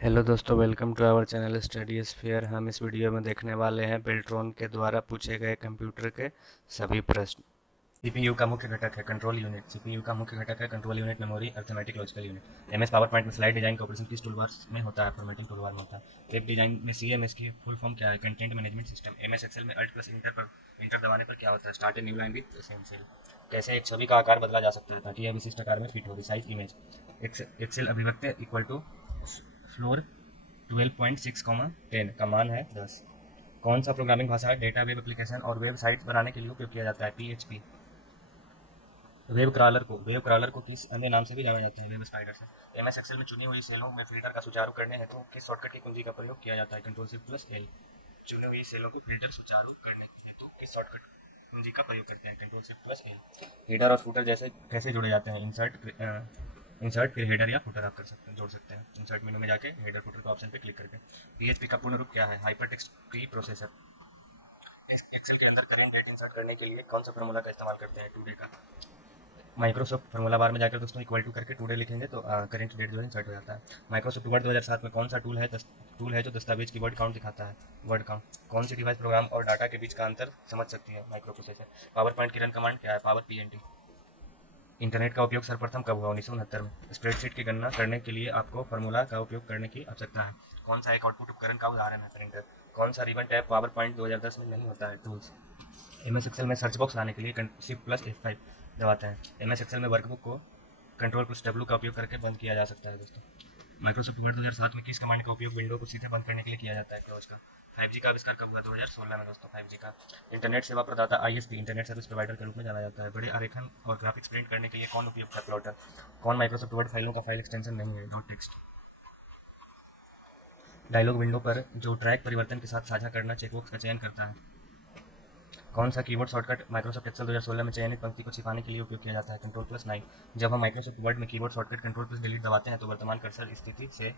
Hello दोस्तों, welcome to our channel study sphere. हम इस वीडियो में देखने वाले हैं बेल्ट्रॉन के द्वारा पूछे गए कंप्यूटर के सभी प्रश्न। सीपीयू का मुख्य घटक है कंट्रोल यूनिट। सीपीयू का मुख्य घटक है control unit, memory, arithmetic logical unit. MS power point में स्लाइड डिजाइन का ऑपरेशन किस टूलबार में होता है? फॉर्मेटिंग टूलबार में होता है। वेब डिजाइन में सीएमएस की फुल फॉर्म क्या है? Content management system. MS Excel में अल्ट प्लस इंटर दबाने पर क्या होता है? Start a new line with same cell. कैसे एक छवि का आकार बदला जा सकता है ताकि यह विशिष्ट आकार में फिट हो? Resize image. एक्सेल अभिव्यक्ति इक्वल टू फ्लोर 12.6, 10 का मान है 10। कौन सा प्रोग्रामिंग भाषा डेटा वेब एप्लीकेशन और वेबसाइट बनाने के लिए उपयोग किया जाता है? पीएचपी। वेब क्रॉलर को किस अन्य नाम से भी जाना जाता है? वेब स्पाइडर से। एमएस एक्सेल में चुनी हुई सेलों में फिल्टर का सुचारू करने हेतु किस शॉर्टकट की कुंजी का प्रयोग किया जाता है? Control shift plus L. चुनी हुई सेलों को फिल्टर सुचारू करने हेतु किस शॉर्टकट कुंजी का प्रयोग करते हैं? Control shift plus L. Header और फूटर जैसे कैसे जुड़े जाते हैं? इंसर्ट फिर हेडर या फुटर आप कर सकते हैं, जोड़ सकते हैं। इंसर्ट मेनू में जाके हेडर फुटर का ऑप्शन पे क्लिक करके। पीएचपी का पूर्ण रूप क्या है? Hypertext preprocessor. Excel के अंदर करेंट डेट इंसर्ट करने के लिए कौन सा फार्मूला का इस्तेमाल करते हैं? टुडे का। माइक्रोसॉफ्ट फार्मूला बार में जाकर दोस्तों इक्वल टू करके टुडे लिखेंगे तो करेंट डेट जो है इंसर्ट हो जाता है। माइक्रोसॉफ्ट वर्ड 2007 में कौन सा टूल है जो दस्तावेज की वर्ड काउंट दिखाता है? Word count. कौन सी डिवाइस प्रोग्राम और डाटा के बीच का अंतर समझ सकती है? Micro processor. पावर पॉइंट की रन कमांड क्या है? Power PNT. इंटरनेट का उपयोग सर्वप्रथम कब हुआ? 1969 में। स्प्रेडशीट की गणना करने के लिए आपको फार्मूला का उपयोग करने की आवश्यकता है। कौन सा एक आउटपुट उपकरण का उदाहरण है? प्रिंटर। कौन सा रिबन टैब पावर पॉइंट 2010 में नहीं होता है? टूल्स। एमएस एक्सेल में सर्च बॉक्स लाने के लिए शिफ्ट प्लस F5 दबाते हैं। एमएस एक्सेल में वर्कबुक को कंट्रोल प्लस डब्ल्यू का उपयोग करके बंद किया जा सकता है दोस्तों। माइक्रोसॉफ्ट वर्ड 2007 में किस कमांड का उपयोग विंडो को सीधे बंद करने के लिए किया जाता है? क्लोज का। 5G का आविष्कार कब हुआ? 2016 में दोस्तों। 5G का इंटरनेट सेवा प्रदाता आईएसपी, इंटरनेट सर्विस प्रोवाइडर के रूप में जाना जाता है। बड़े आरेखन और ग्राफिक्स प्रिंट करने के लिए कौन उपयुक्त है? प्लॉटर। कौन माइक्रोसॉफ्ट वर्ड फाइलों का फाइल एक्सटेंशन नहीं है? Dot text. डायलॉग विंडो पर जो ट्रैक परिवर्तन के साथ साझा करना चेकबॉक्स का चयन करता है। कौन सा कीबोर्ड शॉर्टकट माइक्रोसॉफ्ट एक्सेल 2016 में चयनित पंक्ति को छिपाने के लिए उपयोग किया जाता है? Control plus 9। जब हम माइक्रोसॉफ्ट वर्ड में keyboard shortcut control plus delete दबाते हैं तो वर्तमान कर्सर स्थिति से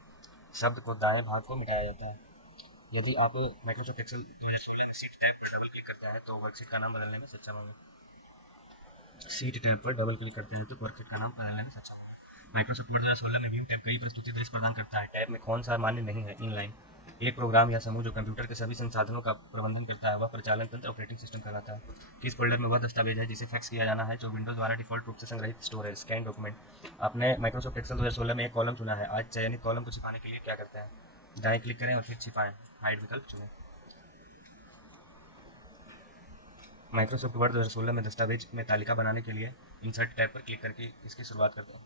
शब्द को दाएं भाग को मिटाया जाता है। यदि आप माइक्रोसॉफ्ट एक्सेल 2016 में सीट टैब पर डबल क्लिक करते हैं तो वर्कशीट का नाम बदलने में सक्षम होंगे। सीट टैब पर डबल क्लिक करते हैं तो वर्कशीट का नाम बदलने में सक्षम होंगे। माइक्रोसॉफ्ट वर्ड 2016 में व्यू टैब कई प्रस्तुति दृश्य प्रदान करता है। टैब में कौन सा मान्य नहीं है? इनलाइन। एक प्रोग्राम या समूह जो कंप्यूटर के सभी संसाधनों का प्रबंधन करता है वह परिचालन तंत्र ऑपरेटिंग सिस्टम कहलाता है। किस फोल्डर में वह दस्तावेज है जिसे फैक्स किया जाना है जो विंडोज द्वारा डिफॉल्ट रूप से संग्रहित स्टोर है? Scan document. आपने माइक्रोसॉफ्ट एक्सेल 2016 में एक कॉलम चुना है। आज चयनित कॉलम को छिपाने के लिए क्या करते हैं? दाएं क्लिक करें और फिर छिपाएं, हाइड विकल्प चुनें। माइक्रोसॉफ्ट वर्ड 2016 में दस्तावेज में तालिका बनाने के लिए इंसर्ट टैब पर क्लिक करके इसकी शुरुआत करते हैं।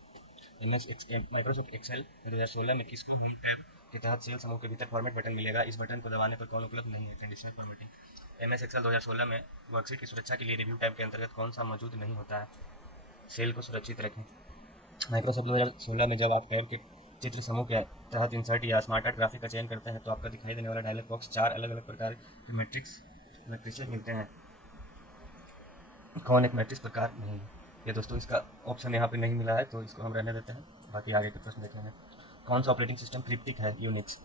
माइक्रोसॉफ्ट एक्सेल 2016 में किसको होम टैब के तहत सेल समूह के भीतर फॉर्मेट बटन मिलेगा? इस बटन को दबाने पर कौन उपलब्ध नहीं है? Conditional formatting. एमएस एक्सेल 2016 में वर्कशीट की सुरक्षा के लिए रिव्यू टैब के अंतर्गत कौन सा मौजूद नहीं होता है? सेल को सुरक्षित रखें। माइक्रोसॉफ्ट 2016 में जब आप टैब के चित्र समूह के तहत इंसर्ट या स्मार्ट आर्ट ग्राफिक का चयन करते हैं तो आपका दिखाई देने वाला डायलॉग बॉक्स चार अलग अलग प्रकार के मैट्रिक्स मिलते हैं। कौन एक मैट्रिक्स प्रकार नहीं है? ये दोस्तों इसका ऑप्शन यहाँ पे नहीं मिला है तो इसको हम रहने देते हैं, बाकी आगे के प्रश्न देखेंगे। कौन सा ऑपरेटिंग सिस्टम क्रिप्टिक है? यूनिक्स।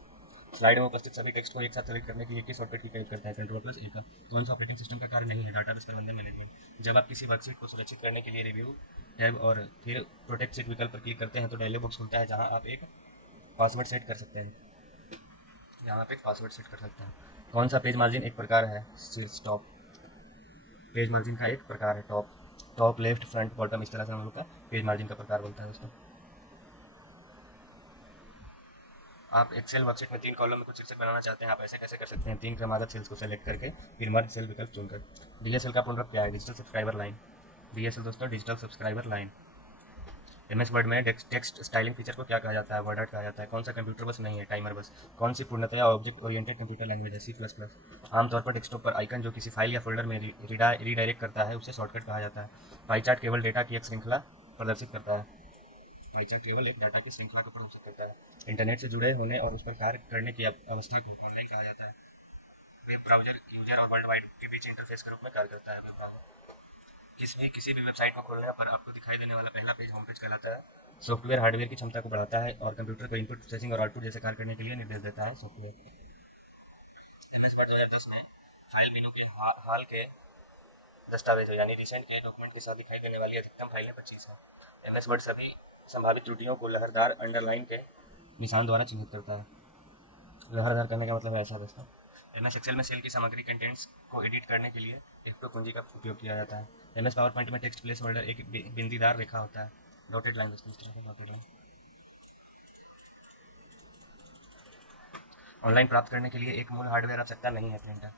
स्लाइड में उपस्थित सभी टेक्स्ट को एक साथ सेलेक्ट करने के लिए किस शॉर्टकट की प्रयोग करते हैं? कंट्रोल प्लस ए का। कौन सा ऑपरेटिंग सिस्टम का कार्य नहीं है? डाटाबेस प्रबंधन मैनेजमेंट। जब आप किसी वर्कशीट को सुरक्षित करने के लिए रिव्यू टैब और फिर प्रोटेक्ट सीट विकल्प पर क्लिक करते हैं तो डायलॉग बॉक्स खुलता है जहाँ आप एक पासवर्ड सेट कर सकते हैं। कौन सा पेज मार्जिन एक प्रकार है? टॉप। पेज मार्जिन का एक प्रकार है top. Top, left, front, bottom, इस तरह से हम लोग का पेज मार्जिन का प्रकार बोलता है दोस्तों। आप एक्सेल वर्कशीट में तीन कॉलम में कुछ शीर्षक बनाना चाहते हैं, आप ऐसे कैसे कर सकते हैं? तीन क्रमागत सेल्स को सेलेक्ट करके फिर मर्ज सेल विकल्प चुनकर। डीएसएल का पूर्ण रूप क्या है? Digital subscriber line. डीएसएल दोस्तों digital subscriber line. MS word में टेक्स्ट स्टाइलिंग फीचर को क्या कहा जाता है? वर्ड आर्ट कहा जाता है। कौन सा कंप्यूटर बस नहीं है? टाइमर बस। कौन सी पूर्णतया ऑब्जेक्ट ओरिएंटेड कंप्यूटर लैंग्वेज है? C plus plus. आमतौर पर डेस्कटॉप पर आइकन जो किसी फाइल या फोल्डर में रीडायरेक्ट करता है उसे शॉर्टकट कहा जाता है। पाई चार्ट केवल डेटा की एक श्रृंखला प्रदर्शित करता है। पाई चार्ट केवल एक डाटा की श्रृंखला को प्रदर्शित करता है। इंटरनेट से जुड़े होने और उस पर कार्य करने की अवस्था को ऑनलाइन कहा जाता है। वेब ब्राउजर यूजर और वर्ल्ड वाइड के बीच इंटरफेस के रूप में कार्य करता है। वेब ब्राउजर किसी भी वेबसाइट को खोलने पर आपको दिखाई देने वाला पहला पेज होम पेज कहलाता है। सॉफ्टवेयर हार्डवेयर की क्षमता को बढ़ाता है और कंप्यूटर को इनपुट प्रोसेसिंग और आउटपुट जैसे कार्य करने के लिए निर्देश देता है। सॉफ्टवेयर। एमएस वर्ड 2010 में फाइल मेनू के हाल के दस्तावेजों यानी रिसेंट के डॉक्यूमेंट के साथ दिखाई देने वाली अधिकतम फाइलें 25 हैं। एमएस वर्ड सभी संभावित त्रुटियों को लहरदार अंडरलाइन के निशान द्वारा चिन्हित करता है। लहरदार करने का मतलब है ऐसा दोस्तों। एम एस एक्सेल में सेल की सामग्री कंटेंट्स को एडिट करने के लिए एक कुंजी का उपयोग किया जाता है। एम एस पावर पॉइंट में टेक्स्ट प्लेस होल्डर एक बिंदीदार रेखा होता है, डॉटेड लाइन दोस्तों, इस तरह की डॉटेड लाइन। ऑनलाइन प्राप्त करने के लिए एक मूल हार्डवेयर आवश्यकता नहीं है, प्रिंटर।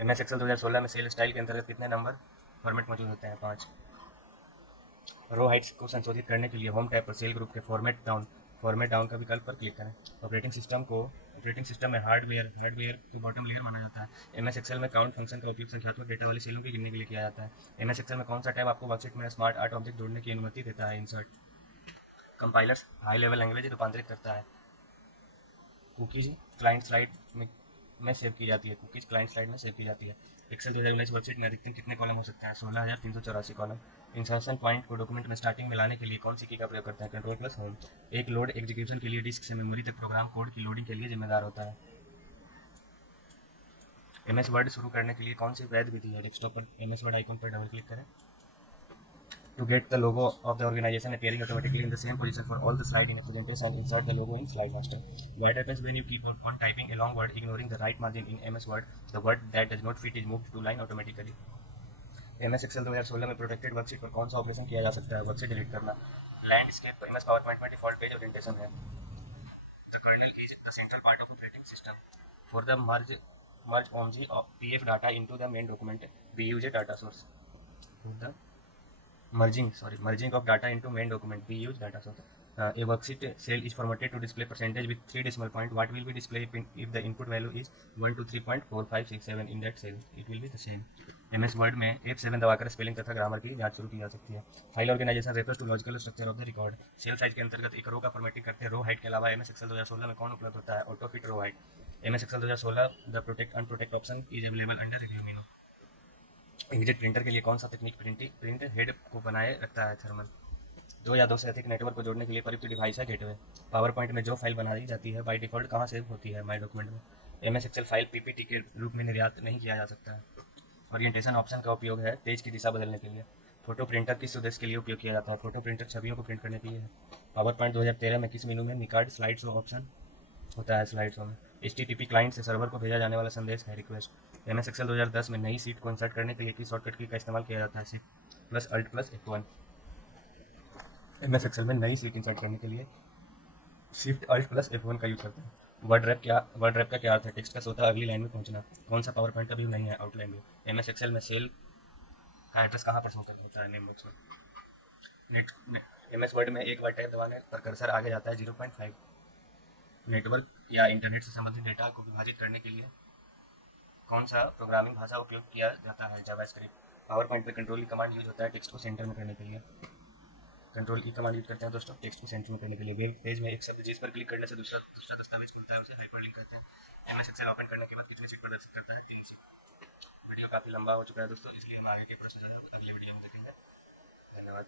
एम एस एक्सेल 2016 में सेल स्टाइल के अंतर्गत कितने नंबर फॉर्मेट मौजूद होते हैं? 5। रो हाइट्स को संशोधित करने के लिए होम टैब पर सेल ग्रुप के फॉर्मेट डाउन का विकल्प पर क्लिक करें। ऑपरेटिंग सिस्टम में हार्डवेयर को बॉटम लेयर माना जाता है। एम एस एक्सेल में काउंट फंक्शन का उपयोग संख्यात्मक डेटा वाली सेलों की गिनने के लिए किया जाता है। एम एस एक्सेल में कौन सा टैब आपको वर्कशीट में स्मार्ट आर्ट ऑब्जेक्ट जोड़ने की अनुमति देता है? Insert. Compilers high level language रूपांतरित करता है। कुकीज क्लाइंट स्लाइड में सेव की जाती है। कुकीज क्लाइंट स्लाइड में सेव की जाती है। एक्सेल 2019 वर्कशीट में अधिकतम कितने कॉलम हो सकते हैं? 16,384 कॉलम। इंसर्शन पॉइंट को डॉक्यूमेंट में स्टार्टिंग में लाने के लिए कौन सी की का प्रयोग करते हैं? Control plus home. एक लोड एग्जीक्यूशन के लिए डिस्क से मेमोरी तक प्रोग्राम कोड की लोडिंग के लिए जिम्मेदार होता है। एम एस वर्ड शुरू करने के लिए कौन सी वैध विधि है? डेस्कटॉप पर एम एस वर्ड आइकन पर डबल क्लिक करें। To get the logo of the organization appearing automatically in the same position for all the slide in a presentation, insert the logo in Slide Master. What happens when you keep on typing a long word, ignoring the right margin in MS Word? The word that does not fit is moved to line automatically. MS Excel 2016 में protected worksheet पर कौन सा operation किया जा सकता है? Worksheet delete करना। Landscape MS power point में डिफॉल्ट पेज ओरिएंटेशन है। The kernel is the central part of operating system. For the merge OMG of PF data into the main document, we use a data source. For the merging of data into main document, we use data source. A worksheet cell is formatted to display percentage with 3 decimal point. What will be displayed if the input value is 1 to 3.4567 in that cell? It will be the same. MS word में F7 दबाकर spelling तथा grammar की जांच शुरू की जा सकती है। File organisation refers to logical structure of the record. Cell size के अंतर्गत एक रो का फॉर्मेटिंग करते हैं। रो हाइट के अलावा MS एक्सेल 2016 में कौन उपलब्ध होता है? Auto fit row height. MS Excel 2016 the protect unprotect option is available under review menu. Inkjet printer के लिए कौन सा तकनीक प्रिंट हेड को बनाए रखता है? थर्मल। दो या दो से अधिक नेटवर्क को जोड़ने के लिए प्रयुक्त डिवाइस है गेटवे। पावर पॉइंट में जो फाइल बनाई जाती है बाय डिफॉल्ट कहाँ सेव होती है? माई डॉक्यूमेंट में। M S Excel file PPT के रूप में निर्यात नहीं किया जा सकता है। ओरिएंटेशन ऑप्शन का उपयोग है पेज की दिशा बदलने के लिए। फोटो प्रिंटर किस उद्देश्य के लिए उपयोग किया जाता है? फोटो प्रिंटर छवियों को प्रिंट करने के लिए है। पावर पॉइंट 2013 में किस मेनू में निकार्ड स्लाइड शो ऑप्शन होता है? स्लाइड शो में। HTTP क्लाइंट से सर्वर को भेजा जाने वाला संदेश है रिक्वेस्ट। एम एस एक्सेल 2010 में नई सीट को इंसर्ट करने के लिए किस शॉर्टकट की का इस्तेमाल किया जाता है? Shift plus alt plus F1। M S Excel में नई सीट इंसर्ट करने के लिए शिफ्ट अल्ट प्लस F1 का यूज करते हैं। वर्ड रैप का क्या अर्थ है? टेक्स्ट का स्वतः अगली लाइन में पहुंचना। कौन सा पावर पॉइंट का व्यू नहीं है? Outline view. M S Excel में सेल का एड्रेस कहाँ पर शो होता है? नेम बॉक्स में। नेट एम एस वर्ड में एक बार टैब दबाने पर कर्सर आगे जाता है 0.5। नेटवर्क या इंटरनेट से संबंधित डेटा को विभाजित करने के लिए कौन सा प्रोग्रामिंग भाषा उपयोग किया जाता है? जावास्क्रिप्ट। पावर पॉइंट में कंट्रोल ई कमांड यूज होता है टेक्स्ट को सेंटर में करने के लिए। कंट्रोल ई कमांड यूज करते हैं दोस्तों टेक्स्ट को सेंटर में करने के लिए। वेब पेज में एक शब्द जिस पर क्लिक करने से दूसरा दस्तावेज खुलता है उसे हाइपरलिंक कहते हैं। एम एस एक्सेल ओपन करने के बाद कितनी सीट प्रदर्शित करता है? 3 सीट। वीडियो काफ़ी लंबा हो चुका है दोस्तों, इसलिए हम आगे के प्रश्न जो है अगले वीडियो में देखेंगे। धन्यवाद।